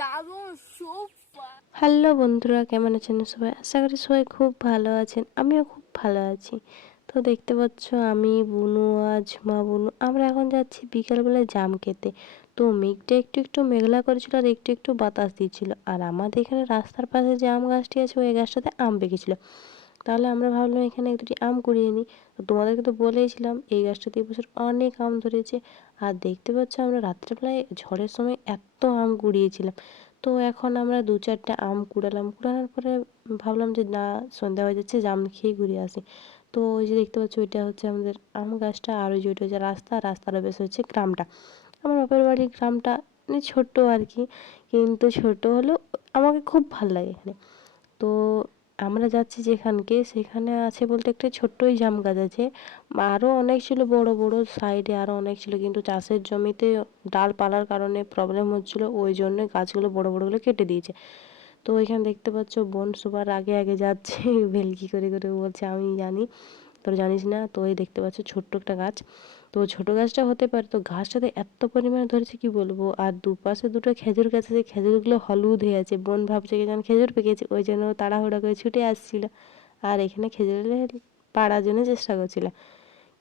দারুণ super. Hello বন্ধুরা, কেমন আছেন সবাই? আশা করি সবাই খুব ভালো আছেন। আমিও খুব ভালো আছি। তো দেখতে পাচ্ছ আমি, বুনু আর ঝুমা বুনু আমরা এখন যাচ্ছি বিকালবেলায় জাম খেতে। তো মেঘটা একটু একটু মেঘলা করেছিল আর একটু একটু বাতাস দিচ্ছিল। আর আমাদের এখানে রাস্তার পাশে যে আম গাছটি আছে ওই গাছটাতে আম পেকেছিল। তাহলে আমরা ভাবলাম এখানে দুটি আম কুড়িয়ে নিই। তো তোমাদেরকে তো বলেইছিলাম এই গাছটাতে এবছর অনেক আম ধরেছে। আর দেখতে পাচ্ছ আমরা রাত্রেবেলায় ঝড়ের সময় এত আম কুড়িয়েছিলাম। তো এখন আমরা দু চারটে আম কুড়ালাম, কুড়ানোর পরে ভাবলাম যে না, সন্ধ্যা হয়ে যাচ্ছে, জাম খেয়ে ঘুরে আসি। তো ওই যে দেখতে পাচ্ছ ওইটা হচ্ছে আমাদের আম গাছটা, আর ওই যে ওইটা হচ্ছে রাস্তা, রাস্তার বেশ হচ্ছে গ্রামটা। আমার বাপের বাড়ির গ্রামটা মানে ছোট্ট আর কি, কিন্তু ছোট হলেও আমাকে খুব ভালো লাগে এখানে। তো আমরা যাচ্ছি যেখানকে, সেখানে আছে বলতে একটা ছোট্টই জাম গাছ আছে। আরও অনেক ছিল বড় বড়, সাইডে আরও অনেক ছিল, কিন্তু চাষের জমিতে ডালপালার কারণে প্রবলেম হচ্ছিল, ওই জন্য গাছগুলো বড় বড়গুলো কেটে দিয়েছে। তো ওইখানে দেখতে পাচ্ছ বোন সবার আগে আগে যাচ্ছে ভেলকি করে করে, বলছে আমি জানি তোরা জানিস না। তো এই দেখতে পাচ্ছ ছোট্ট একটা গাছ। তো ছোট গাছটা হতে পারে, তো গাছটাতে এত পরিমাণে ধরেছে কি বলবো। আর দুপাশে দুটো খেজুর গাছ আছে, খেজুরগুলো হলুদ হয়ে আছে। বোন ভাবছে কি যেন খেজুর পেকেছে, ওই জন্য তাড়াহুড়া করে ছুটে আসছিল আর এখানে খেজুরের পাড়ার জন্য চেষ্টা করছিল।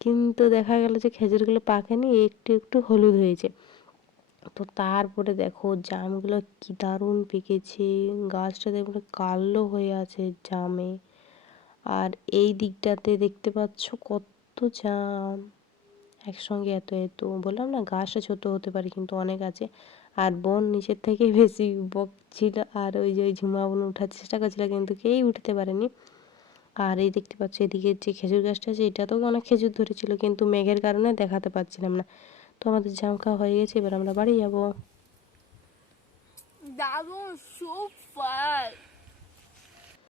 কিন্তু দেখা গেল যে খেজুরগুলো পাকেনি, একটু একটু হলুদ হয়েছে। তো তারপরে দেখো জামগুলো কি দারুণ পেকেছে, গাছটা দেখো কালো হয়ে আছে জামে। আর এই দিকটাতে দেখতে পাচ্ছ কত জাম একসঙ্গে, এত এত, বললাম না গাছটা ছোট হতে পারে কিন্তু অনেক আছে। আর বোন নিচের থেকে বেশি বকছিল, আর ওই যে ওই ঝুমা বোন ওঠার চেষ্টা করছিল কিন্তু কেউই উঠতে পারেনি। আর এই দেখতে পাচ্ছ এদিকে যে খেজুর গাছটা আছে এটাতেও অনেক খেজুর ধরেছিল, কিন্তু মেঘের কারণে দেখাতে পাচ্ছিলাম না। তো আমাদের জাম খাওয়া হয়ে গেছে, এবার আমরা বাড়ি যাবো। দারুণ সুপার।